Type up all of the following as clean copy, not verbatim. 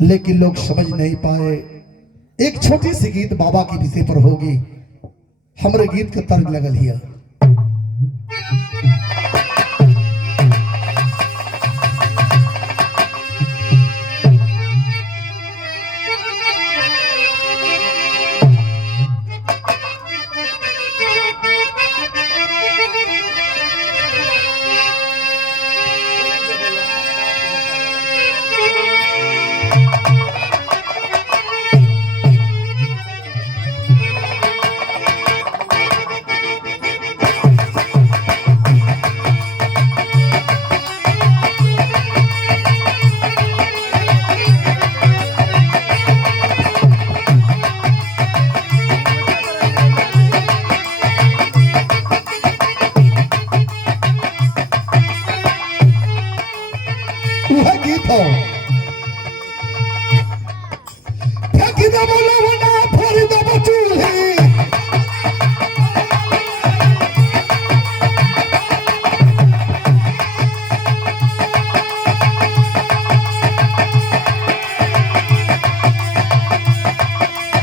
लेकिन लोग समझ नहीं पाए। एक छोटी सी गीत बाबा के विषय पर होगी। हमरे गीत का तर्ज लगल हिया। वह गीत हो फेंकी दे बोलो ना फोड़ी दे बचूली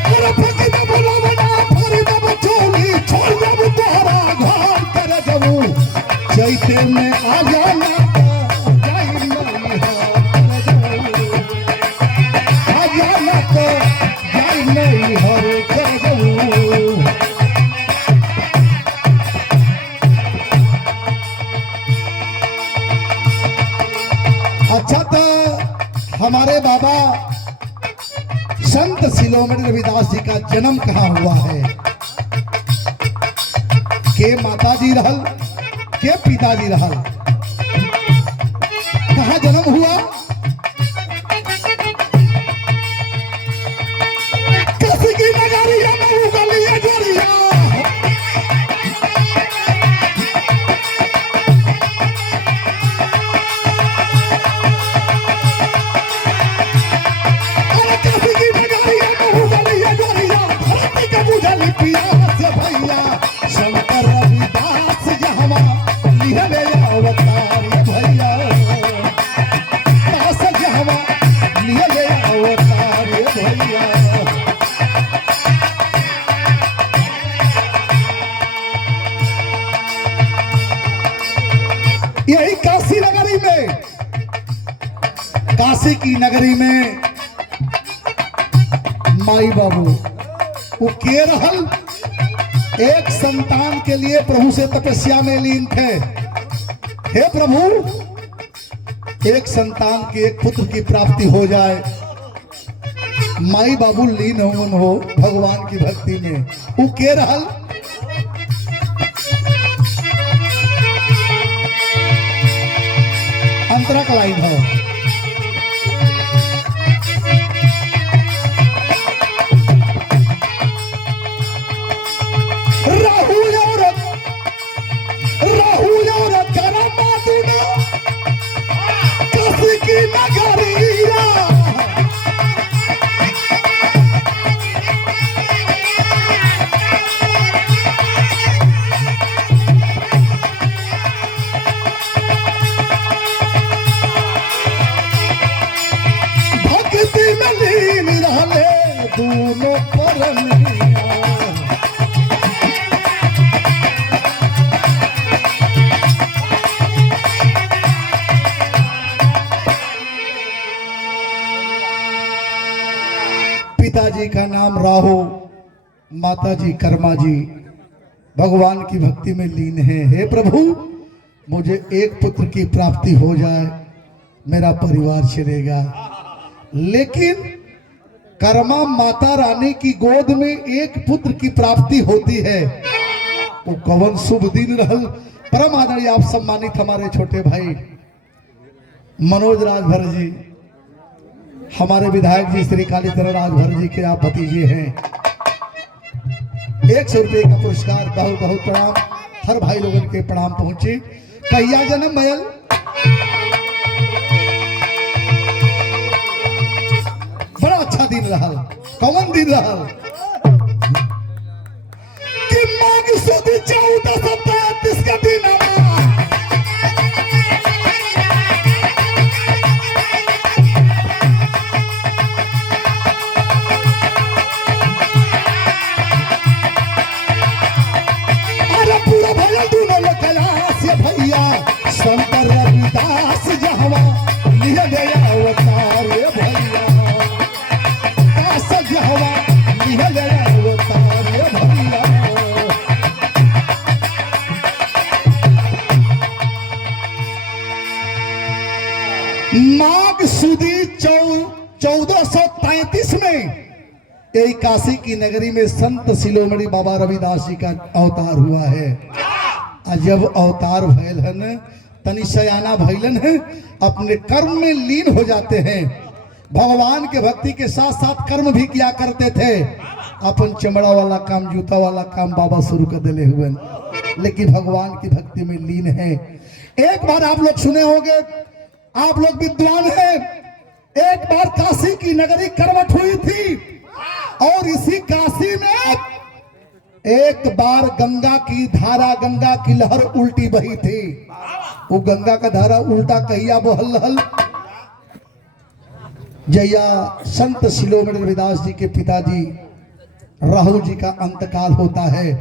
अरे फेंकी दे बोलो ना फोड़ी दे बचूली छोड़ दे तोहरा घर कर जबू चैते में आ जाना अच्छा तो हमारे बाबा संत शिरोमणि रविदास जी का जन्म कहाँ हुआ है? के माताजी रहल के पिताजी रहल, कहाँ जन्म हुआ? किसी की नगरिया में उगलिया जरिया यही काशी नगरी में, काशी की नगरी में माई बाबू वो के रहल एक संतान के लिए प्रभु से तपस्या में लीन थे। हे प्रभु, एक संतान की एक पुत्र की प्राप्ति हो जाए। माई बाबू लीन हो भगवान की भक्ति में। वो के रहल अंतरा का लाइन हो। राहुल और करमा दूना काशी की नगरिया दोनों परनिया पिताजी का नाम राहु, माताजी कर्मा जी भगवान की भक्ति में लीन है। हे प्रभु, मुझे एक पुत्र की प्राप्ति हो जाए, मेरा परिवार चलेगा। लेकिन कर्मा माता रानी की गोद में एक पुत्र की प्राप्ति होती है। वो कौन शुभ दिन रहल। परम आदरणीय आप सम्मानित हमारे छोटे भाई मनोज राजभर जी, हमारे विधायक जी श्री कालीचरण राजभर जी के आप भतीजे हैं। 100 रुपये का पुरस्कार, बहुत बहुत प्रणाम। हर भाई लोगों के प्रणाम पहुंचे। कहिया जन्म भयल दिन रहल, कौन दिन रहल कि माघ सुद 1435 का दिन 1433 में यही काशी की नगरी में संत शिरोमणि बाबा रविदास जी का अवतार हुआ है। जब अवतार भैलन तनि सयाना भैलन है, अपने कर्म में लीन हो जाते हैं। भगवान के भक्ति के साथ साथ कर्म भी किया करते थे। अपन चमड़ा वाला काम, जूता वाला काम बाबा शुरू कर दिले हुए, लेकिन भगवान की भक्ति में लीन है। एक बार आप लोग सुने होंगे, आप लोग विद्वान हैं, एक बार काशी की नगरी करवट हुई थी और इसी काशी में एक बार गंगा की धारा, गंगा की लहर उल्टी बही थी। वो गंगा का धारा उल्टा कहिया बहल रहल जैया संत शिरोमणि रविदास जी के पिताजी राहुल जी का अंतकाल होता है।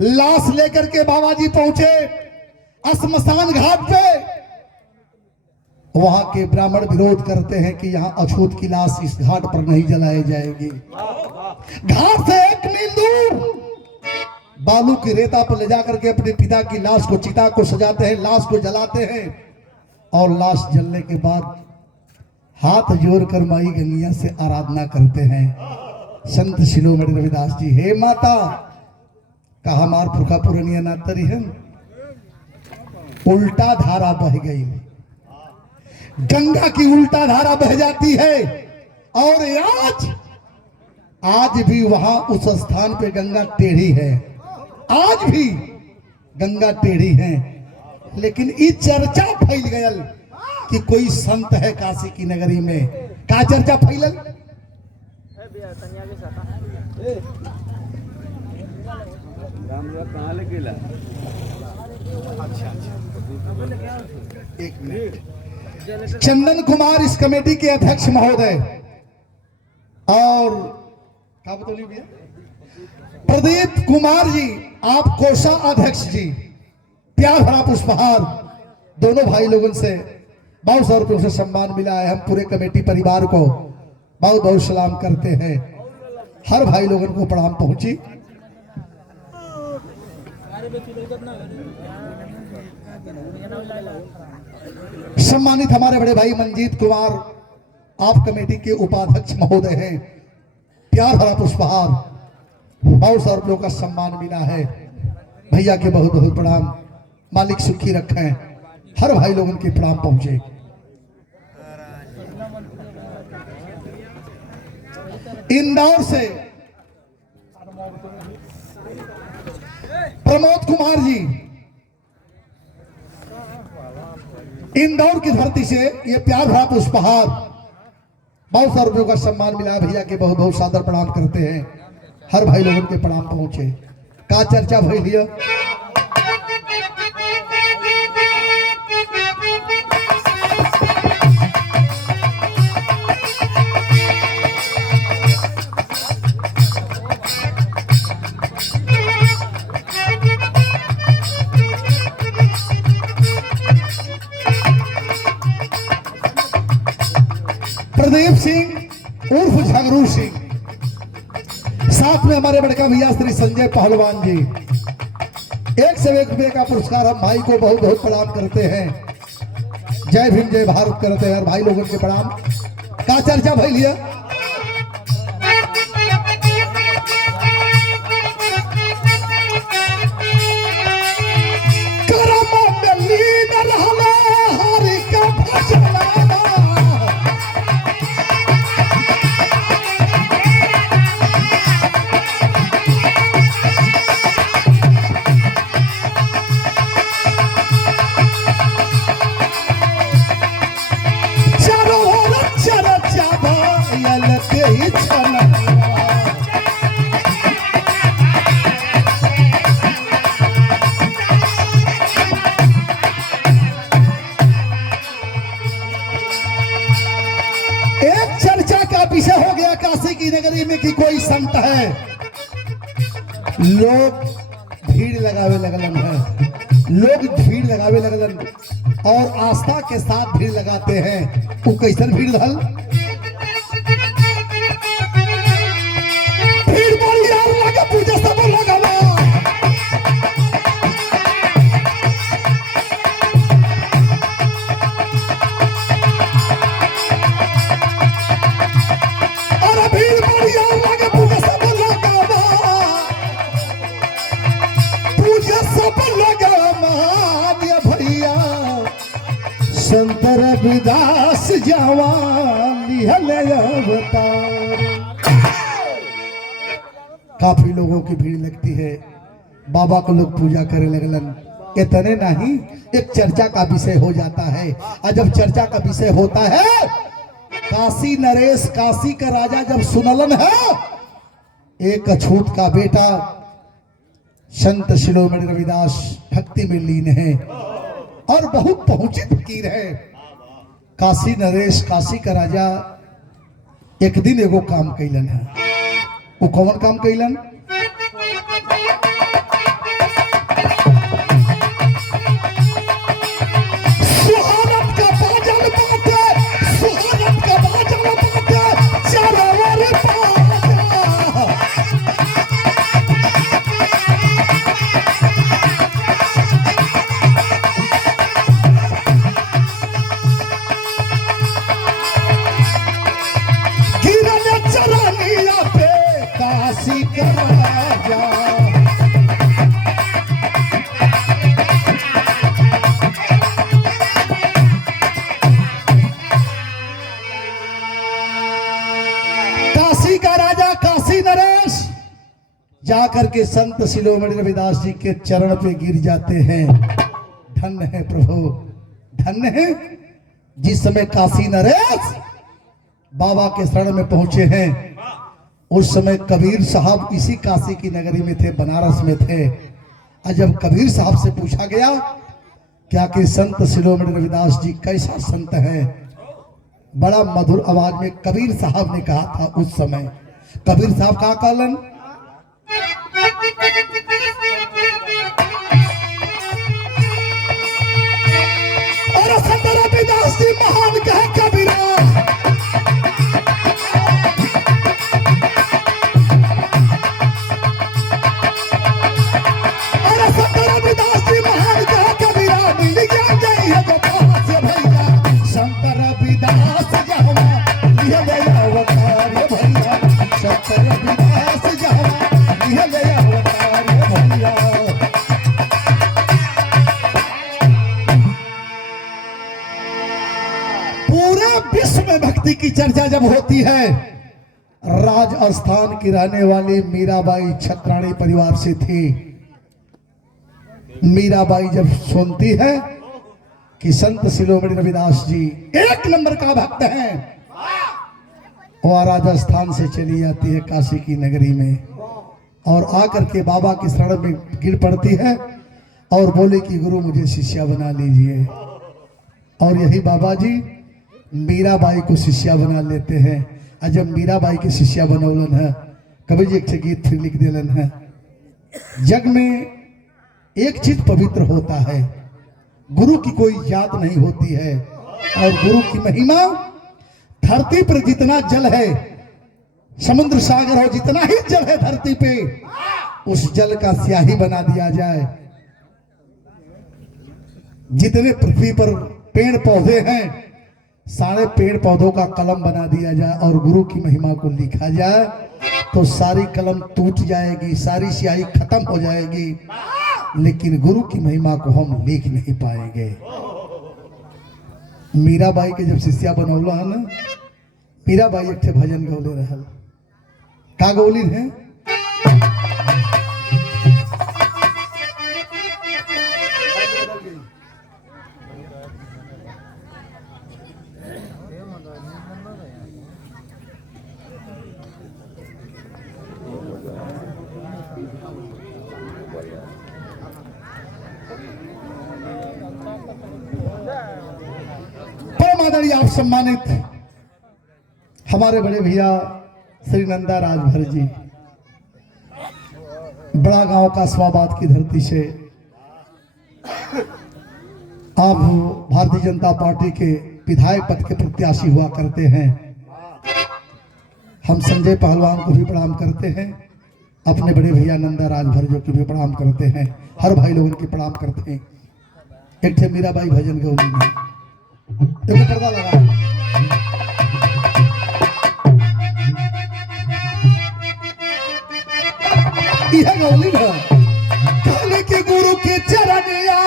लाश लेकर के बाबा जी पहुंचे श्मशान घाट पे। वहां के ब्राह्मण विरोध करते हैं कि यहां अछूत की लाश इस घाट पर नहीं जलाई जाएगी। घाट से 1 मील दूर बालू की रेता पर ले जाकर के अपने पिता की लाश को, चिता को सजाते हैं, लाश को जलाते हैं और लाश जलने के बाद हाथ जोड़कर माई गंगिया से आराधना करते हैं। संत शिरोमणि रविदास जी, हे माता, कहा हमार पुरखा पुरनिया नातरी है। उल्टा धारा बह गई, गंगा की उल्टा धारा बह जाती है और आज भी वहां उस स्थान पे गंगा टेढ़ी है। आज भी गंगा टेढ़ी है, लेकिन ये चर्चा फैल गयल कि कोई संत है काशी की नगरी में। का चर्चा फैलल? एक मिनट। चंदन कुमार इस कमेटी के अध्यक्ष महोदय और क्या बतौली भैया, प्रदीप कुमार जी, आप कोषा अध्यक्ष जी, प्यार भरा पुष्पहार दोनों भाई लोगों से बहुत सारे रुपयों से सम्मान मिला है। हम पूरे कमेटी परिवार को बहुत बहुत सलाम करते हैं। हर भाई लोगों को प्रणाम पहुंची। सम्मानित हमारे बड़े भाई मंजीत कुमार, आप कमेटी के उपाध्यक्ष महोदय हैं। प्यार भरा पुष्पहार, बहुत सारे रुपयों का सम्मान मिला है। भैया के बहुत बहुत प्रणाम। मालिक सुखी रखें। हर भाई लोगों के प्रणाम पहुंचे। इंदौर से प्रमोद कुमार जी, इंदौर की धरती से ये प्यार भरा पुष्पहार, बहुत सारे रुपयों का सम्मान मिला। भैया के बहुत बहुत सादर प्रणाम करते हैं। हर भाई लोगों के प्रणाम पहुंचे। का चर्चा भई लिया? प्रदीप सिंह उर्फ झगरू सिंह, साथ में हमारे बड़का भैया श्री संजय पहलवान जी। 1 से 1 रुपये का पुरस्कार हम भाई को बहुत बहुत प्रणाम करते हैं। जय भीम जय भारत करते हैं। भाई लोगों के प्रणाम। का चर्चा भाई लिया? नगरी में कि कोई संत है, लोग भीड़ लगावे लगलन है। लोग भीड़ लगावे लगलन और आस्था के साथ भीड़ लगाते हैं। वो कैसन भीड़ धल? भीड़ बड़ी यार लगा पूजा सब लगावा। रविदास जावा लिहल अवतार। काफी लोगों की भीड़ लगती है, बाबा को लोग पूजा करे लगलन। इतने नहीं, एक चर्चा का विषय हो जाता है। और जब चर्चा का विषय होता है, काशी नरेश काशी का राजा जब सुनलन है, एक अछूत का बेटा संत शिरोमणि रविदास भक्ति में लीन है और बहुत पहुंची फकीर है। काशी नरेश काशी का राजा एक दिन एगो काम कैलन है। वो कौन काम कैलन? जाकर के संत शिरोमणि रविदास जी के चरण पे गिर जाते हैं। धन्य है प्रभु, धन्य है। जिस समय काशी नरेश बाबा के शरण में पहुंचे हैं, उस समय कबीर साहब इसी काशी की नगरी में थे, बनारस में थे। और जब कबीर साहब से पूछा गया क्या कि संत शिरोमणि रविदास जी कैसा संत है, बड़ा मधुर आवाज में कबीर साहब ने कहा था। उस समय कबीर साहब कहा कहलन, और संत रविदास जी महान कहे कबीरा, और संत रविदास जी महान कहे कबीरा, मिल गया गई है तो कहां से भैया, संत रविदास जहां लिया गया अवतार भैया, संत रविदास जहां लिया गया अवतार भैया। पूरे विश्व में भक्ति की चर्चा जब होती है, राजस्थान की रहने वाली मीराबाई छत्राणी परिवार से थी। मीराबाई जब सुनती है कि संत शिरोमणि रविदास जी एक नंबर का भक्त हैं, वह राजस्थान से चली जाती है काशी की नगरी में और आकर के बाबा की शरण में गिर पड़ती है और बोले कि गुरु मुझे शिष्या बना लीजिए। और यही बाबा जी मीराबाई को शिष्या बना लेते हैं। और जब मीराबाई के शिष्या बनौलन है, कभी जी एक गीत फिर लिख दिलन है, जग में एक चीज पवित्र होता है, गुरु की कोई याद नहीं होती है। और गुरु की महिमा, धरती पर जितना जल है, समुद्र सागर हो, जितना ही जल है धरती पे, उस जल का स्याही बना दिया जाए। जितने पृथ्वी पर पेड़ पौधे हैं, सारे पेड़ पौधों का कलम बना दिया जाए और गुरु की महिमा को लिखा जाए, तो सारी कलम टूट जाएगी, सारी स्याही खत्म हो जाएगी, लेकिन गुरु की महिमा को हम लिख नहीं पाएंगे। मीराबाई के जब शिष्या बनौला है ना, मीराबाई एक थे भजन गौले रहल। का गौली है? आदरणीय आप सम्मानित हमारे बड़े भैया श्री नंदा राजभर जी, बड़ा गांव का स्वाबाद की धरती से आप भारतीय जनता पार्टी के विधायक पद के प्रत्याशी हुआ करते हैं। हम संजय पहलवान को भी प्रणाम करते हैं, अपने बड़े भैया नंदा राजभर जो को भी प्रणाम करते हैं, हर भाई लोगों की प्रणाम करते हैं। एक थे मीराबाई भजन गौली में देखो पर्दा लगा, यह गौली है काले के गुरु के चरनिया,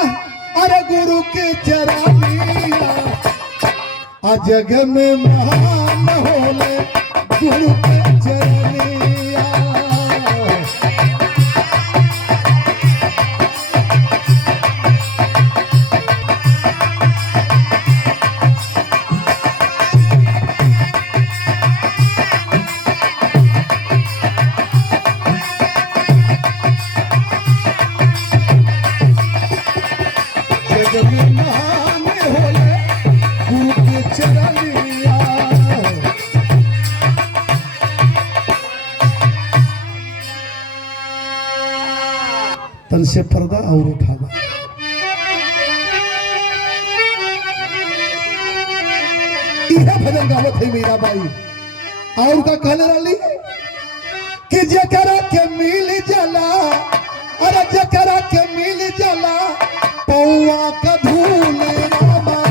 अरे गुरु के चरनिया, जग में महान होले गुरु के चरनिया। जग में महान होले गुरु के चरनिया। तन से पर्दा और उठा दो। यह भजन गावत है मीराबाई और का कहने वाली कि जकरा के मिल जाला, अरे जकरा के मिल जाला पौआ का धूल रामा।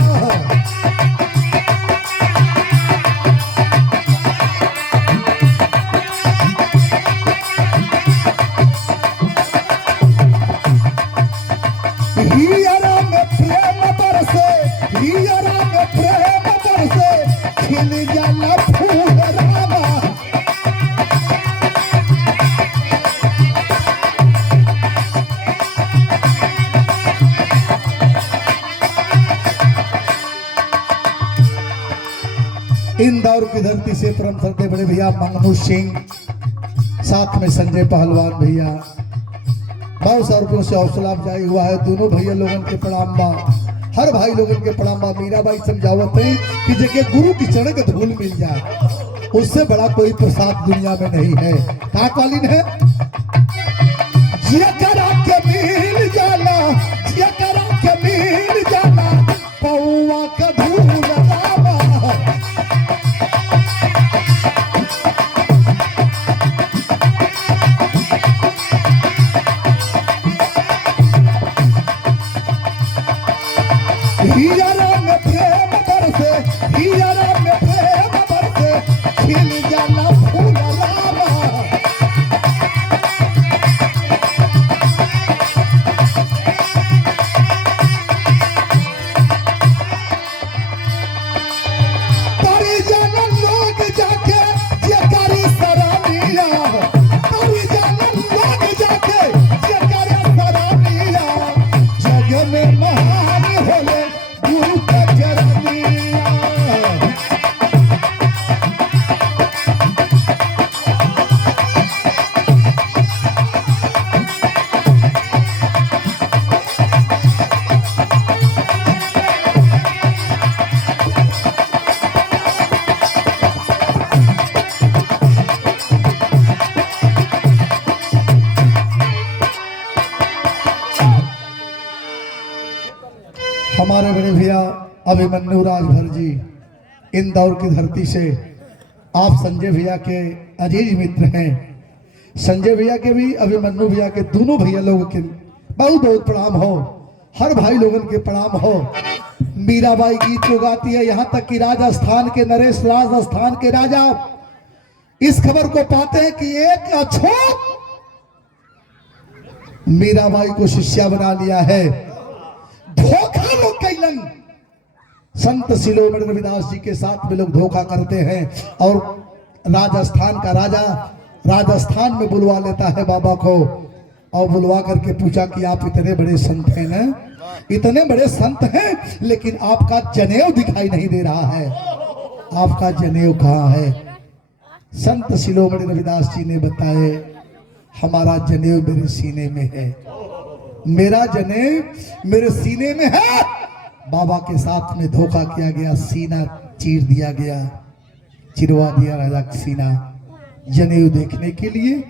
हियरा में प्रेम बरसे, हियरा में प्रेम बरसे खिल जाला फूल रामा। इंदौर की धरती से परम श्रद्धेय बड़े भैया मंगनू सिंह, साथ में संजय पहलवान भैया, बहुत सारे रुपयों से हौसला अफजाई हुआ है। दोनों भैया लोगों के प्रणाम बा, हर भाई लोगों के प्रणाम बा। मीराबाई समझावत है कि जगह गुरु की चरण के धूल मिल जाए, उससे बड़ा कोई प्रसाद दुनिया में नहीं है। का कालीन है जकरा के मिल जाला, जकरा के मिल जाला पौआ का धूल रामा। हियरा में प्रेम बरसे, हियरा में प्रेम बरसे खिल जाला फूल रामा। परिजन लोग जाके जकरी सरानिया, परिजन लोग जाके जकरी सरानिया। जग में महान होले गुरु के चरनिया। हमारे बड़े भैया अभिमन्यु राजभर जी इंदौर की धरती से, आप संजय भैया के अजीज मित्र हैं। संजय भैया के भी अभिमन्यु भैया के दोनों भैया लोगों के बहुत बहुत प्रणाम हो, हर भाई लोगों के प्रणाम हो। मीराबाई गीत जो गाती है, यहाँ तक कि राजस्थान के नरेश, राजस्थान के राजा इस खबर को पाते हैं कि एक अछूत मीराबाई को शिष्या बना लिया है। धोखा लोग कैलन, संत शिरोमणि रविदास जी के साथ में लोग धोखा करते हैं और राजस्थान का राजा राजस्थान में बुलवा लेता है बाबा को और बुलवा करके पूछा कि आप इतने बड़े संत हैं ना, इतने बड़े संत हैं, लेकिन आपका जनेऊ दिखाई नहीं दे रहा है, आपका जनेऊ कहाँ है? संत शिरोमणि रविदास जी ने बताए, हमारा जनेऊ मेरे सीने में है, मेरा जनेऊ मेरे सीने में है। बाबा के साथ में धोखा किया गया, सीना चीर दिया गया, चिरवा दिया राजा का सीना जनेऊ देखने के लिए।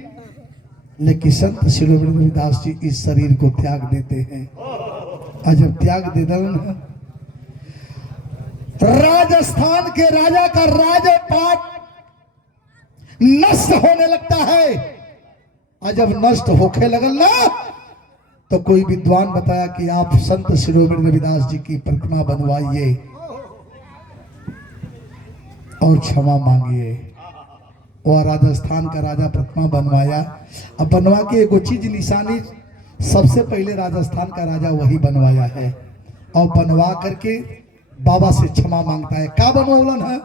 लेकिन संत शिरोमणि रविदास जी इस शरीर को त्याग देते हैं। और जब त्याग दे दन, राजस्थान के राजा का राजपाट नष्ट होने लगता है। और जब नष्ट होके लगल ना, तो कोई विद्वान बताया कि आप संत शिरोमणि रविदास जी की प्रतिमा बनवाइए और क्षमा मांगिए। वह राजस्थान का राजा प्रतिमा बनवाया। अब बनवा के एक चीज निशानी सबसे पहले राजस्थान का राजा वही बनवाया है। और बनवा करके बाबा से क्षमा मांगता है। का बनोलन है?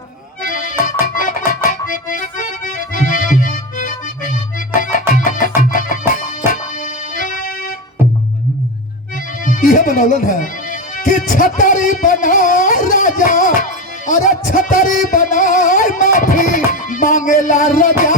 यह बनोलन है कि छतरी बना राजा, अरे छतरी बना माफी मांगेला राजा।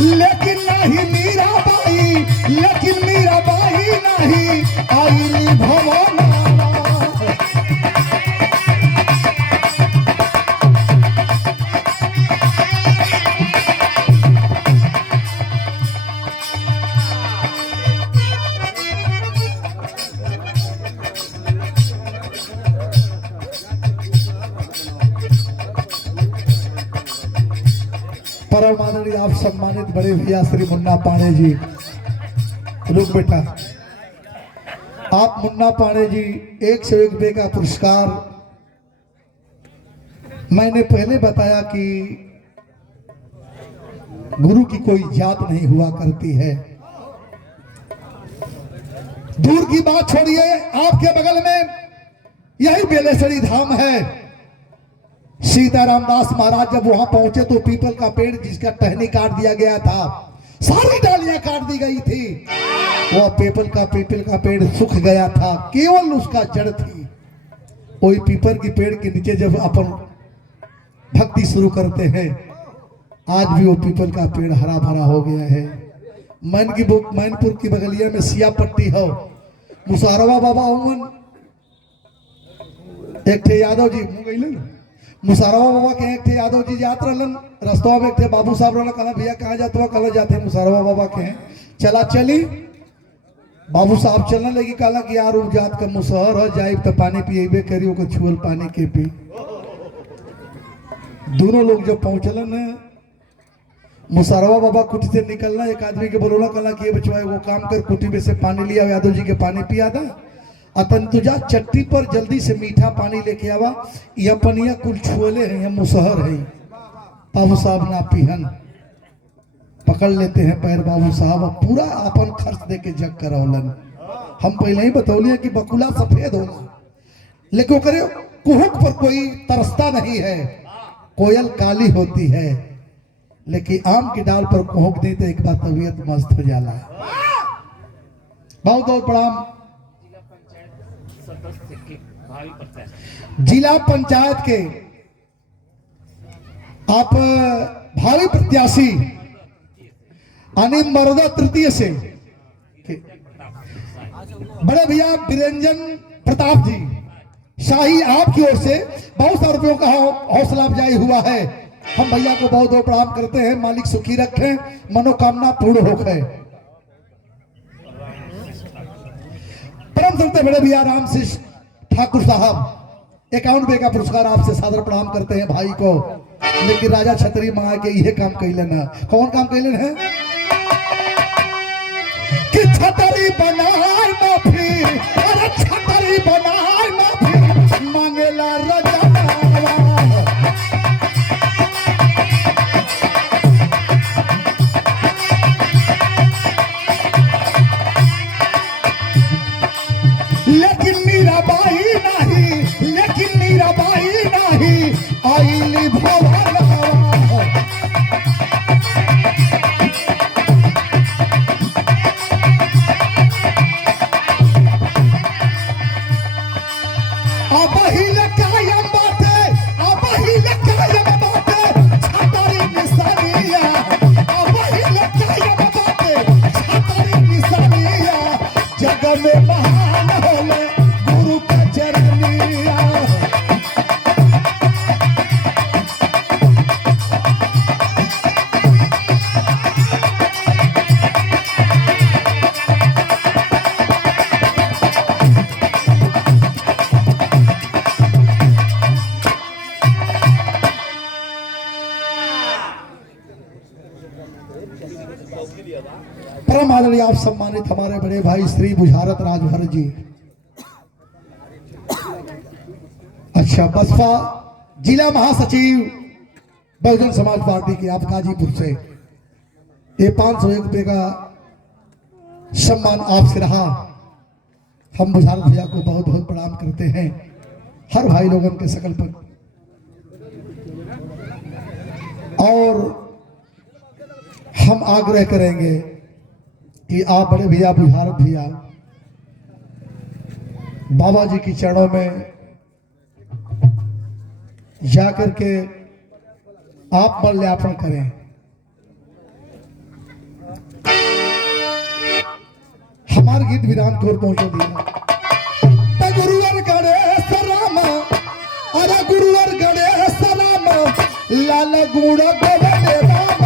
लेकिन नहीं मीराबाई, लेकिन मीराबाई नहीं आईली भवन। परम आदरणीय आप सम्मानित बड़े भैया श्री मुन्ना पांडे जी, रुक बेटा। आप मुन्ना पांडे जी 101 रुपये का पुरस्कार, मैंने पहले बताया कि गुरु की कोई जात नहीं हुआ करती है। दूर की बात छोड़िए, आपके बगल में यही बेलेश्वरी धाम है। सीताराम दास महाराज जब वहां पहुंचे तो पीपल का पेड़ जिसका टहनी काट दिया गया था, सारी डालियां काट दी गई थी। वो पीपल का पेड़ सूख गया था, केवल उसका जड़ थी। वही पीपल की पेड़ के नीचे जब अपन भक्ति शुरू करते हैं, आज भी वो पीपल का पेड़ हरा भरा हो गया है। मैनपुर की बगलिया में सिया पट्टी हो, मुसारवा बाबा उमन एक थे यादव जी मुसारवा बाबा के एक थे यादव जी जात रहलन, रस्तवा में एक थे बाबू साहब रहना, कहना भैया कहाँ जाते हो? कल जाते मुसारवा बाबा के हैं। चला चली बाबू साहब चलने लगी, कहला कि यार उ जात का मुसहर है, जाइब तो पानी पिएबे करी, ओकर छुअल पानी के पी। दोनों लोग जब पहुंचलन मुसारवा बाबा कुटी से निकलना, एक आदमी के बोलोला, कहला कि ये बचवा वो काम कर, कुटी में से पानी लिया, यादव जी के पानी पिया था। अतन तुझा चट्टी पर जल्दी से मीठा पानी लेके आवा, यह पनिया कुल छुएले हैं, यह मुसहर है। बाबू साहब ना पीहन, पकड़ लेते हैं पैर बाबू साहब, पूरा अपन खर्च दे के जग करौलन। हम पहले ही बतौलिए कि बकुला सफेद होला, लेकिन वो करे कुहुक पर कोई तरसता नहीं है। कोयल काली होती है, लेकिन आम की डाल पर कुहुक दी तो एक बार तबीयत मस्त हो जाला। बहुत बहुत प्रणाम। जिला पंचायत के आप भावी प्रत्याशी अनिल मरोदा तृतीय से बड़े भैया बिरंजन प्रताप जी शाही, आपकी ओर से बहुत सारे रुपयों का हौसला अफजाई हुआ है। हम भैया को बहुत बहुत प्रणाम करते हैं। मालिक सुखी रखें, मनोकामना पूर्ण होकर। परम संत बड़े भैया रामशिष ठाकुर साहब 51 रुपये का पुरस्कार आपसे सादर प्रणाम करते हैं भाई को। लेकिन राजा छतरी मंगा के यह काम कैलन है। कौन काम कैलन है? कि छतरी बनाए माफी, अरे छतरी बनाए माफी मांगेला राजा। लेकिन मीराबाई नहीं, लेकिन मीराबाई नहीं आईली भवन। अब हिले कायम बाटे, अब हिले कायम बाटे छतरी निशानिया, अब हिले कायम बाटे छतरी निशानिया। जग में महान होले गुरु का चरनिया। परम आदरणीय आप सम्मानित हमारे बड़े भाई श्री बुझारत राजभर जी। अच्छा, बसपा जिला महासचिव बहुजन समाज पार्टी के आप गाजीपुर से ये 501 रुपये का सम्मान आपसे रहा। हम बुझारत भैया को बहुत बहुत प्रणाम करते हैं, हर भाई लोगों के सकल पर। और हम आग्रह करेंगे कि आप बड़े भैया बुझारत भैया बाबा जी की चरणों में जाकर के आप माल्यार्पण करें। हमारे गीत विराम की ओर पहुंचे दिया। गुरुवर गणेश राम, अरे गुरुवर गणेश राम, लाल गुण गोविंद राम।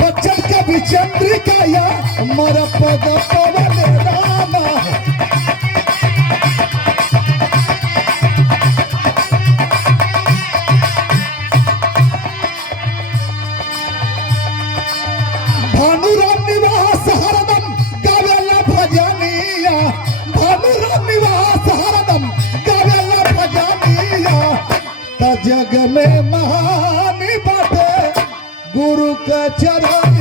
बच्चन का भी चंद्रिका या मर पद पवन राम। भानुराम निवास हरदम गावेला भजनिया, भानुराम निवास हरदम गावेला भजनिया। त जग में महान बाटे गुरु का चरण।